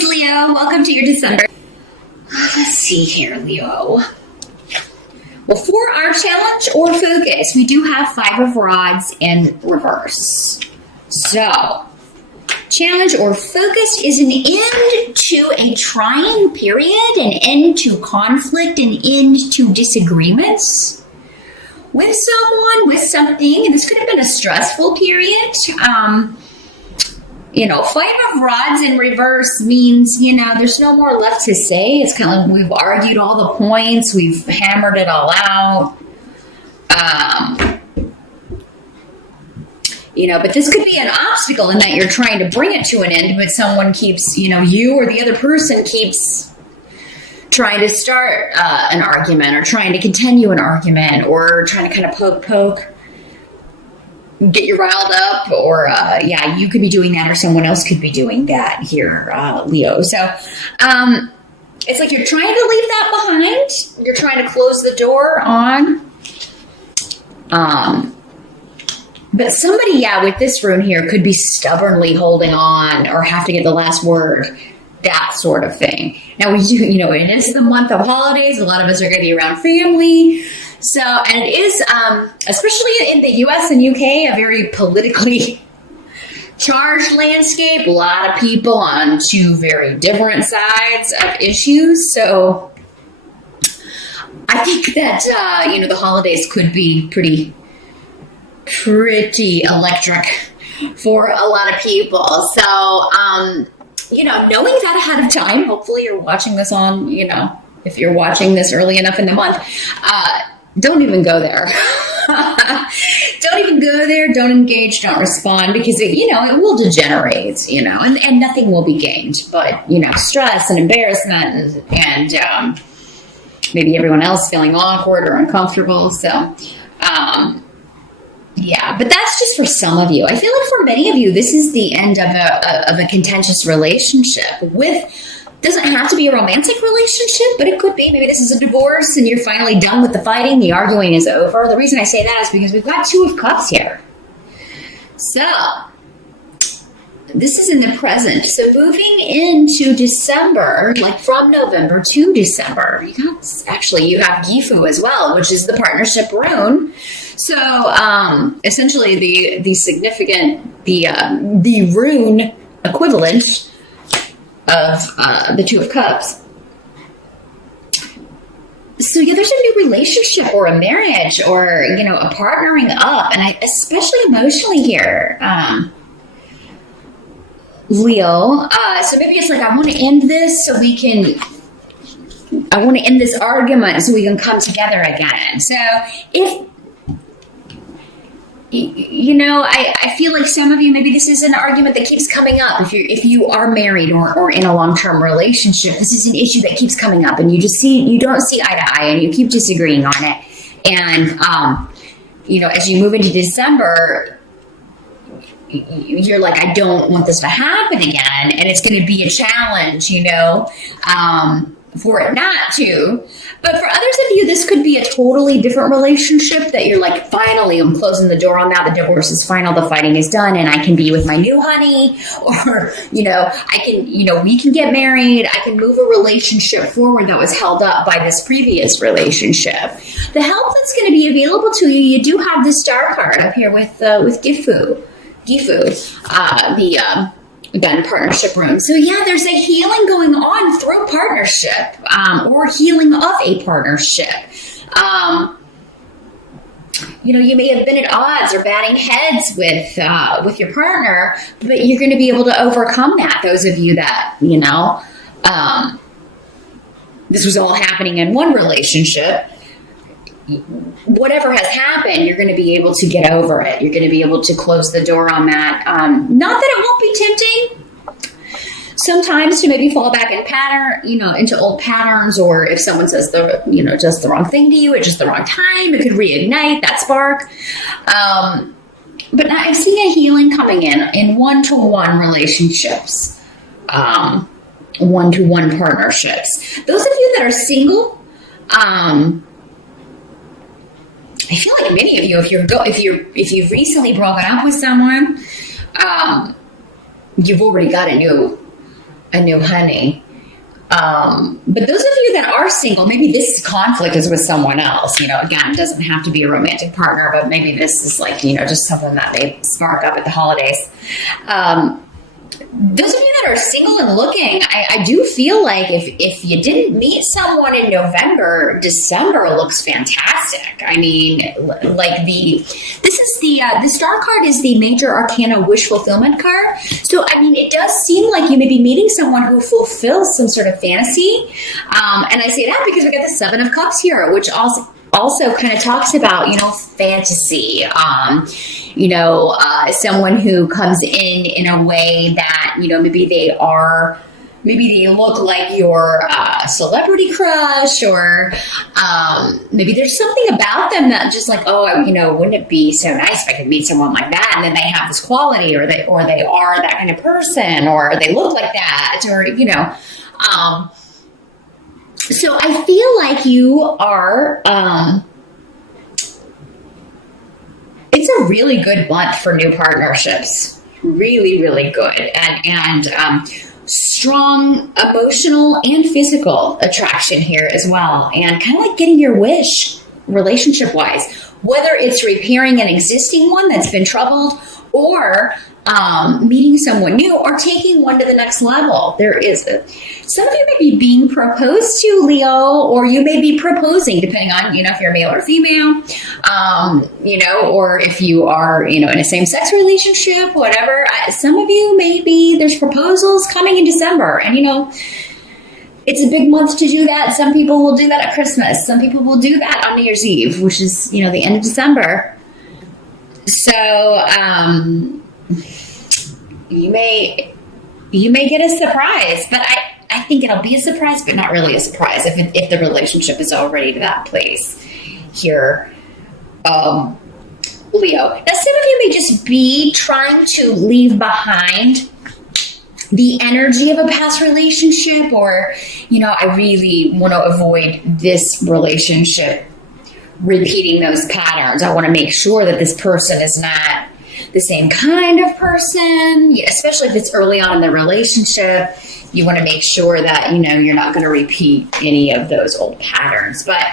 Pisces, Leo. Welcome to your December. Let's see here, Leo. Well, for our challenge or focus, we do have 5 of Rods in reverse. So, challenge or focus is an end to a trying period, an end to conflict, an end to disagreements with someone, with something. And this could have been a stressful period. 5 of Rods in reverse means, there's no more left to say. It's kind of like we've argued all the points. We've hammered it all out. But this could be an obstacle in that you're trying to bring it to an end, but someone keeps, you or the other person keeps trying to start an argument or trying to continue an argument or trying to kind of poke, get you riled up, or you could be doing that, or someone else could be doing that here, Leo. So it's like you're trying to leave that behind. You're trying to close the door on. But somebody, with this rune here could be stubbornly holding on or have to get the last word, that sort of thing. Now we do, it is the month of holidays. A lot of us are going to be around family. So, and it is, especially in the US and UK, a very politically charged landscape. A lot of people on 2 very different sides of issues. So, I think that, the holidays could be pretty electric for a lot of people. So, knowing that ahead of time, hopefully you're watching this on, if you're watching this early enough in the month, don't even go there. Don't even go there. Don't engage. Don't respond, because it will degenerate, and nothing will be gained but, stress and embarrassment and maybe everyone else feeling awkward or uncomfortable. So, but that's just for some of you. I feel like for many of you, this is the end of a contentious relationship doesn't have to be a romantic relationship, but it could be. Maybe this is a divorce and you're finally done with the fighting. The arguing is over. The reason I say that is because we've got 2 of Cups here. So, this is in the present. So, moving into December, like from November to December, you have Gifu as well, which is the partnership rune. So, essentially the significant, the rune equivalent of the 2 of Cups. So there's a new relationship or a marriage or, a partnering up. And especially emotionally here, Leo. So maybe it's like, I want to end this I want to end this argument so we can come together again. So if, I feel like some of you, maybe this is an argument that keeps coming up. If you are married or in a long-term relationship, this is an issue that keeps coming up, and you don't see eye to eye, and you keep disagreeing on it. And as you move into December, you're like, I don't want this to happen again, and it's going to be a challenge, for it not to. But for others of you, this could be a totally different relationship that you're like, finally, I'm closing the door on that. The divorce is final. The fighting is done. And I can be with my new honey. Or, I can, we can get married. I can move a relationship forward that was held up by this previous relationship. The help that's going to be available to you, you do have the Star card up here with Gifu, again, partnership room. So there's a healing going on through partnership, or healing of a partnership. You may have been at odds or batting heads with your partner, but you're going to be able to overcome that. Those of you that, this was all happening in one relationship, whatever has happened, you're going to be able to get over it. You're going to be able to close the door on that. Not that it won't be tempting sometimes to maybe fall back in into old patterns, or if someone says just the wrong thing to you at just the wrong time, it could reignite that spark. But now I'm seeing a healing coming in one-to-one relationships, one-to-one partnerships. Those of you that are single, I feel like many of you, if you've recently broken up with someone, you've already got a new a new honey. But those of you that are single, maybe this conflict is with someone else. Again, it doesn't have to be a romantic partner, but maybe this is like, just something that may spark up at the holidays. Those of you that are single and looking, I do feel like if you didn't meet someone in November, December looks fantastic. I mean, like the star card is the major arcana wish fulfillment card. So, I mean, it does seem like you may be meeting someone who fulfills some sort of fantasy. And I say that because we got the Seven of Cups here, which also kind of talks about, fantasy, someone who comes in a way that, maybe they look like your celebrity crush, or maybe there's something about them that just like, wouldn't it be so nice if I could meet someone like that? And then they have this quality, or they are that kind of person, or they look like that, or, so I feel like you are, it's a really good month for new partnerships. Really, really good. And strong emotional and physical attraction here as well. And kind of like getting your wish relationship-wise, whether it's repairing an existing one that's been troubled, or meeting someone new, or taking one to the next level. Some of you may be being proposed to, Leo, or you may be proposing, depending on, if you're male or female, or if you are, in a same-sex relationship, whatever. Some of you, maybe there's proposals coming in December, and, it's a big month to do that. Some people will do that at Christmas. Some people will do that on New Year's Eve, which is, the end of December. So, you may get a surprise, but I think it'll be a surprise, but not really a surprise if the relationship is already to that place here, Leo. Now, some of you may just be trying to leave behind the energy of a past relationship, or, I really want to avoid this relationship repeating those patterns. I want to make sure that this person is not the same kind of person, especially if it's early on in the relationship. You want to make sure that, you're not going to repeat any of those old patterns. But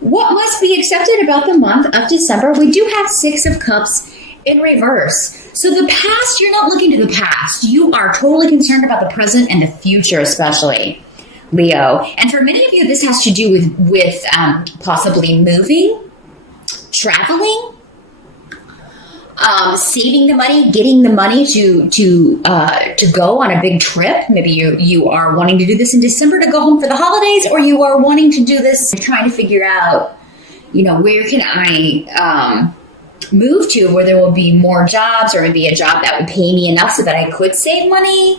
what must be accepted about the month of December? We do have Six of Cups in reverse. So the past, you're not looking to the past. You are totally concerned about the present and the future, especially, Leo. And for many of you, this has to do with possibly moving, traveling, saving the money, getting the money to go on a big trip. Maybe you are wanting to do this in December to go home for the holidays, or you are wanting to do this trying to figure out, where can I move to where there will be more jobs, or maybe a job that would pay me enough so that I could save money,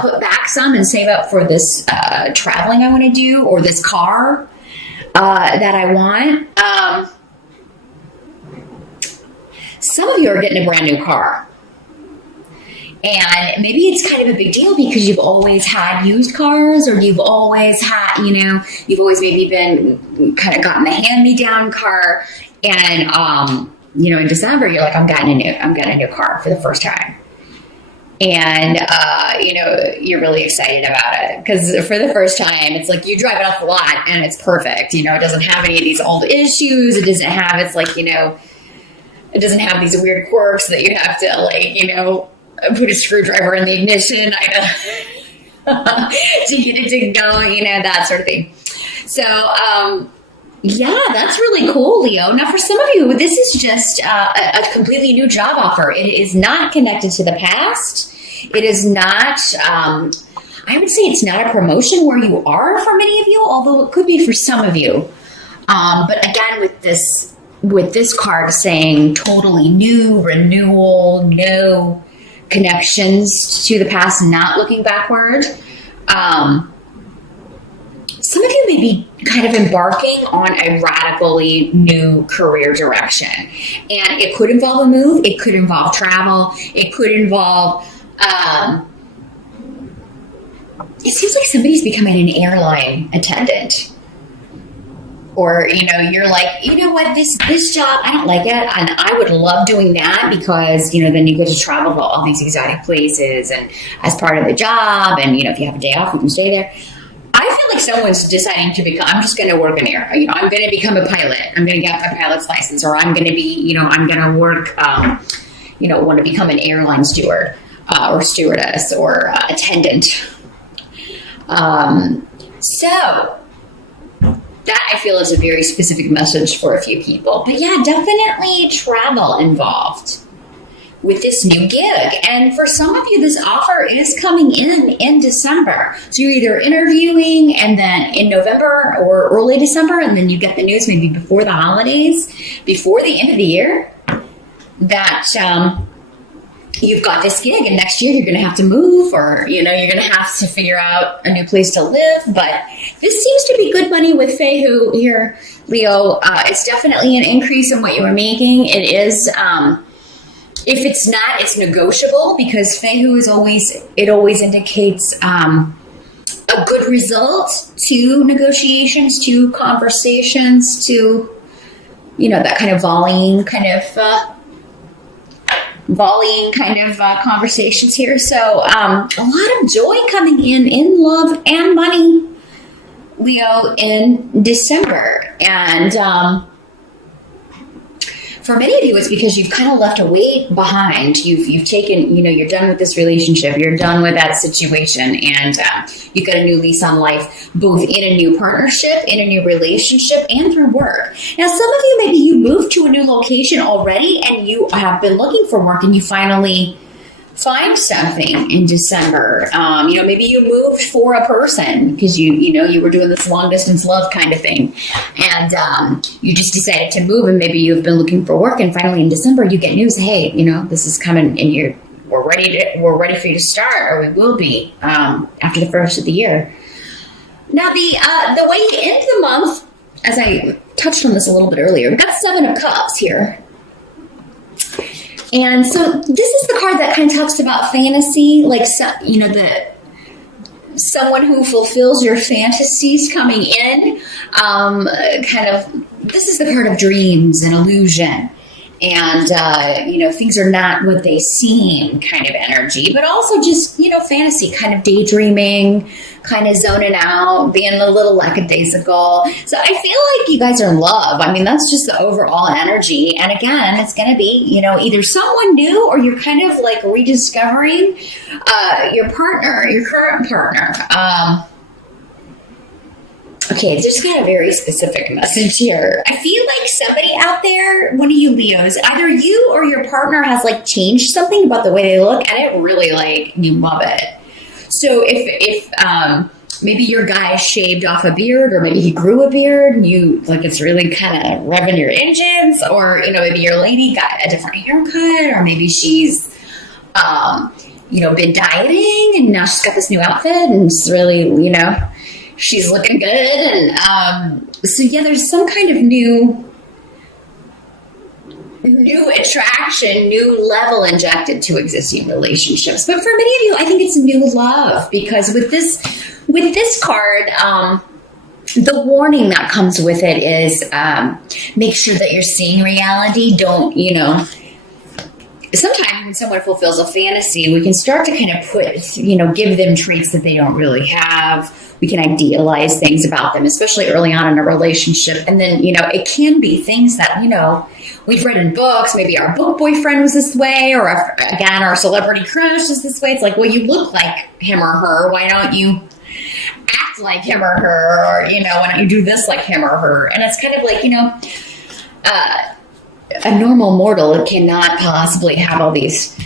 put back some and save up for this traveling I want to do, or this car that I want. Some of you are getting a brand new car, and maybe it's kind of a big deal because you've always had used cars, or you've always had, you've always maybe been kind of gotten the hand-me-down car, and in December you're like, I'm getting a new car for the first time, and you're really excited about it because for the first time it's like you drive it off the lot and it's perfect. It doesn't have any of these old issues. It doesn't have, it's like, it doesn't have these weird quirks that you have to put a screwdriver in the ignition to get it to go, that sort of thing. So, yeah, that's really cool, Leo. Now, for some of you, this is just a completely new job offer. It is not connected to the past. It is not, I would say it's not a promotion where you are for many of you, although it could be for some of you. But again, with this card saying totally new, renewal, no connections to the past, not looking backward. Some of you may be kind of embarking on a radically new career direction. And it could involve a move. It could involve travel. It could involve, it seems like somebody's becoming an airline attendant. Or, you're like, you know what, this job, I don't like it. And I would love doing that because, then you get to travel to all these exotic places and as part of the job. And, if you have a day off, you can stay there. I feel like someone's deciding to become, I'm just going to work in air. I'm going to become a pilot. I'm going to get my pilot's license, or I'm going to be, I'm going to work, want to become an airline steward or stewardess or attendant. So that I feel is a very specific message for a few people. But yeah, definitely travel involved with this new gig. And for some of you, this offer is coming in December. So you're either interviewing and then in November or early December, and then you get the news maybe before the holidays, before the end of the year, that you've got this gig, and next year you're going to have to move, or, you're going to have to figure out a new place to live. But this seems to be good money with Fehu here, Leo. It's definitely an increase in what you were making. It is, if it's not, it's negotiable, because Fehu is always indicates a good result to negotiations, to conversations, to, that kind of volleying conversations here. So a lot of joy coming in love and money, Leo, in December. And for many of you, it's because you've kind of left a weight behind. You've taken, you're done with this relationship, you're done with that situation, and you've got a new lease on life, both in a new partnership, in a new relationship, and through work. Now, some of you, maybe you moved to a new location already, and you have been looking for work, and you finally find something in December. Maybe you moved for a person because you were doing this long distance love kind of thing, and you just decided to move, and maybe you've been looking for work, and finally in December you get news. Hey, this is coming, and we're ready for you to start, or we will be after the first of the year. Now the way to end the month, as I touched on this a little bit earlier, we've got 7 of Cups here. And so this is the card that kind of talks about fantasy, like, someone who fulfills your fantasies coming in. This is the card of dreams and illusion. And, things are not what they seem kind of energy, but also just, fantasy, kind of daydreaming, kind of zoning out, being a little lackadaisical. So I feel like you guys are in love. I mean, that's just the overall energy. And again, it's going to be, either someone new, or you're kind of like rediscovering your partner, your current partner. Okay, just got a very specific message here. I feel like somebody out there, one of you Leos, either you or your partner has changed something about the way they look, and it really you love it. So if maybe your guy shaved off a beard, or maybe he grew a beard, and you it's really kind of revving your engines, or maybe your lady got a different haircut, or maybe she's been dieting and now she's got this new outfit and it's really she's looking good. And so yeah, there's some kind of new attraction, new level injected to existing relationships. But for many of you, I think it's new love, because with this card, the warning that comes with it is make sure that you're seeing reality. Don't, sometimes when someone fulfills a fantasy, we can start to kind of give them traits that they don't really have. We can idealize things about them, especially early on in a relationship. And then, it can be things that, we've read in books. Maybe our book boyfriend was this way, or again, our celebrity crush is this way. It's like, well, you look like him or her. Why don't you act like him or her? Or, why don't you do this like him or her? And it's kind of like, a normal mortal cannot possibly have all these,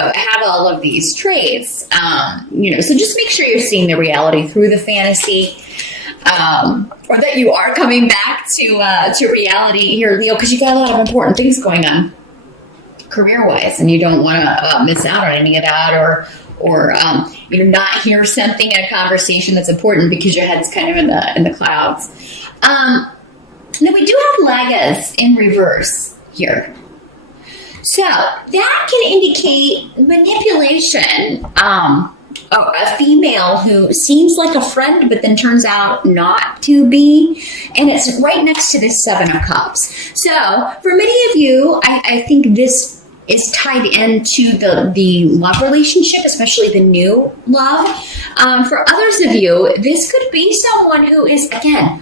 have all of these traits. So just make sure you're seeing the reality through the fantasy, or that you are coming back to reality here, Leo, because you got a lot of important things going on career-wise, and you don't want to miss out on any of that, or not hear something in a conversation that's important because your head's kind of in the clouds. Now we do have Lagas in reverse here. So that can indicate manipulation a female who seems like a friend, but then turns out not to be. And it's right next to this Seven of Cups. So for many of you, I think this is tied into the love relationship, especially the new love. For others of you, this could be someone who is, again,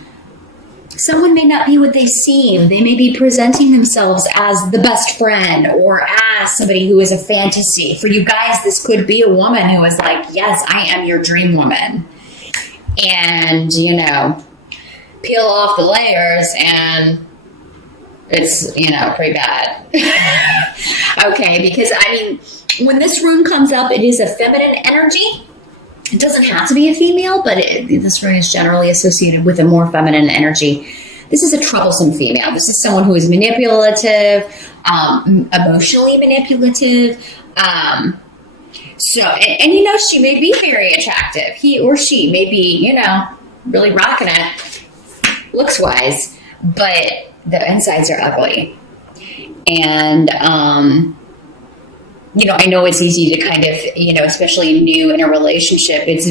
someone may not be what they seem. They may be presenting themselves as the best friend or as somebody who is a fantasy. For you guys, this could be a woman who is like, yes, I am your dream woman. And, peel off the layers and it's, pretty bad. Okay, because, when this rune comes up, it is a feminine energy. It doesn't have to be a female, but this rune is generally associated with a more feminine energy. This is a troublesome female. This is someone who is manipulative, emotionally manipulative. She may be very attractive. He or she may be, really rocking it looks-wise, but the insides are ugly. And, I know it's easy to kind of, especially new in a relationship, it's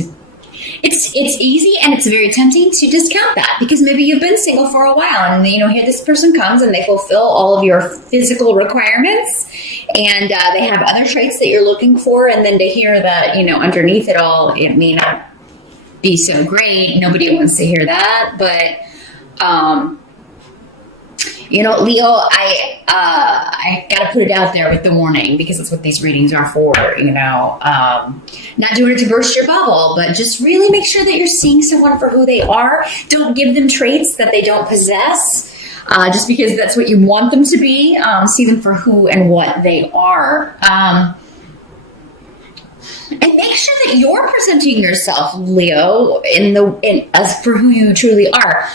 easy and it's very tempting to discount that because maybe you've been single for a while and, here this person comes and they fulfill all of your physical requirements and they have other traits that you're looking for. And then to hear that, underneath it all, it may not be so great. Nobody wants to hear that. But, Leo, I got to put it out there with the warning because that's what these readings are for, not doing it to burst your bubble, but just really make sure that you're seeing someone for who they are. Don't give them traits that they don't possess, just because that's what you want them to be. See them for who and what they are. And make sure that you're presenting yourself, Leo, as for who you truly are.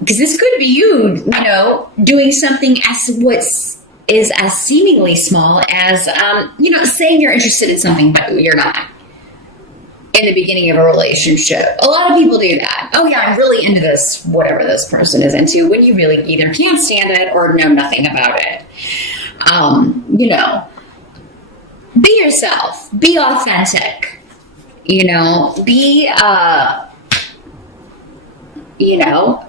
Because this could be you, doing something as seemingly small as, saying you're interested in something, but you're not. In the beginning of a relationship. A lot of people do that. Oh yeah, I'm really into this, whatever this person is into, when you really either can't stand it or know nothing about it. Be yourself. Be authentic.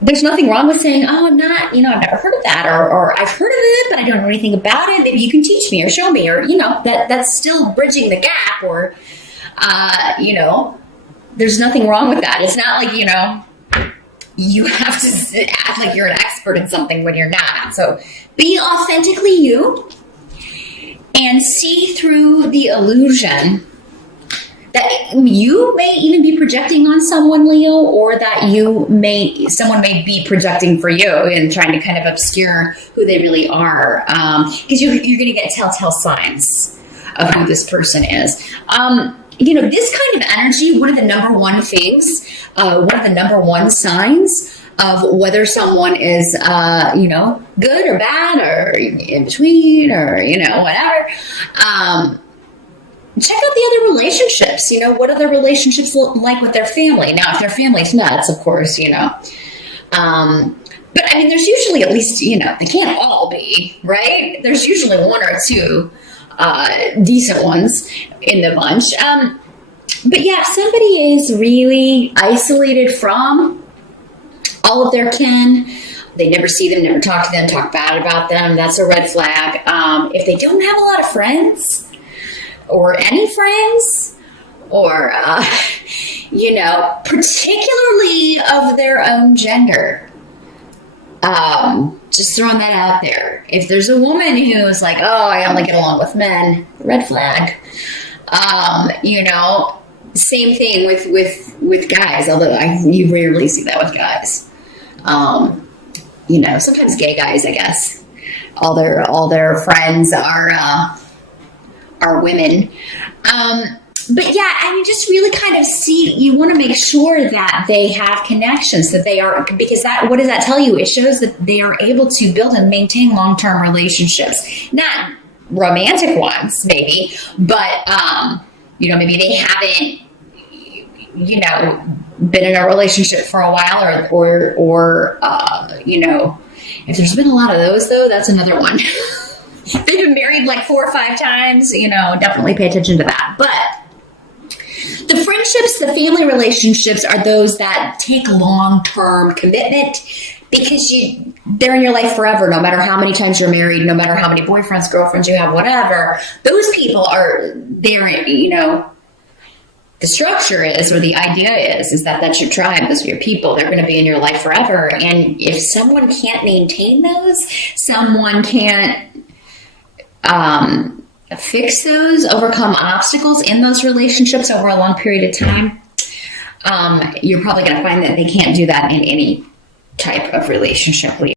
There's nothing wrong with saying, oh, I'm not, I've never heard of that, or I've heard of it, but I don't know anything about it. Maybe you can teach me or show me, or, that's still bridging the gap, or, there's nothing wrong with that. It's not like, you have to act like you're an expert in something when you're not. So be authentically you and see through the illusion that you may even be projecting on someone, Leo, or that someone may be projecting for you and trying to kind of obscure who they really are. Because you're going to get telltale signs of who this person is. This kind of energy, one of the number one things, one of the number one signs of whether someone is, good or bad or in between or, whatever. Check out the other relationships. What other relationships look like with their family. Now, if their family's nuts, of course, But there's usually at least, they can't all be, right? There's usually one or two decent ones in the bunch. But yeah, if somebody is really isolated from all of their kin, they never see them, never talk to them, talk bad about them, that's a red flag. If they don't have a lot of friends, or any friends, or, particularly of their own gender. Just throwing that out there. If there's a woman who is like, oh, I only get along with men, red flag. Same thing with guys, although you rarely see that with guys. Sometimes gay guys, I guess. All their friends are women. But yeah, just really kind of you want to make sure that they have connections, that they are, because what does that tell you? It shows that they are able to build and maintain long-term relationships, not romantic ones, maybe, but, maybe they haven't, been in a relationship for a while or if there's been a lot of those though, that's another one. They've been married like 4 or 5 times, definitely pay attention to that. But The friendships, the family relationships are those that take long-term commitment because they're in your life forever, no matter how many times you're married, no matter how many boyfriends, girlfriends you have, whatever. Those people are there, the structure is, or the idea is that that's your tribe, those are your people. They're going to be in your life forever. And if someone can't maintain those, someone can't fix those, overcome obstacles in those relationships over a long period of time, you're probably going to find that they can't do that in any type of relationship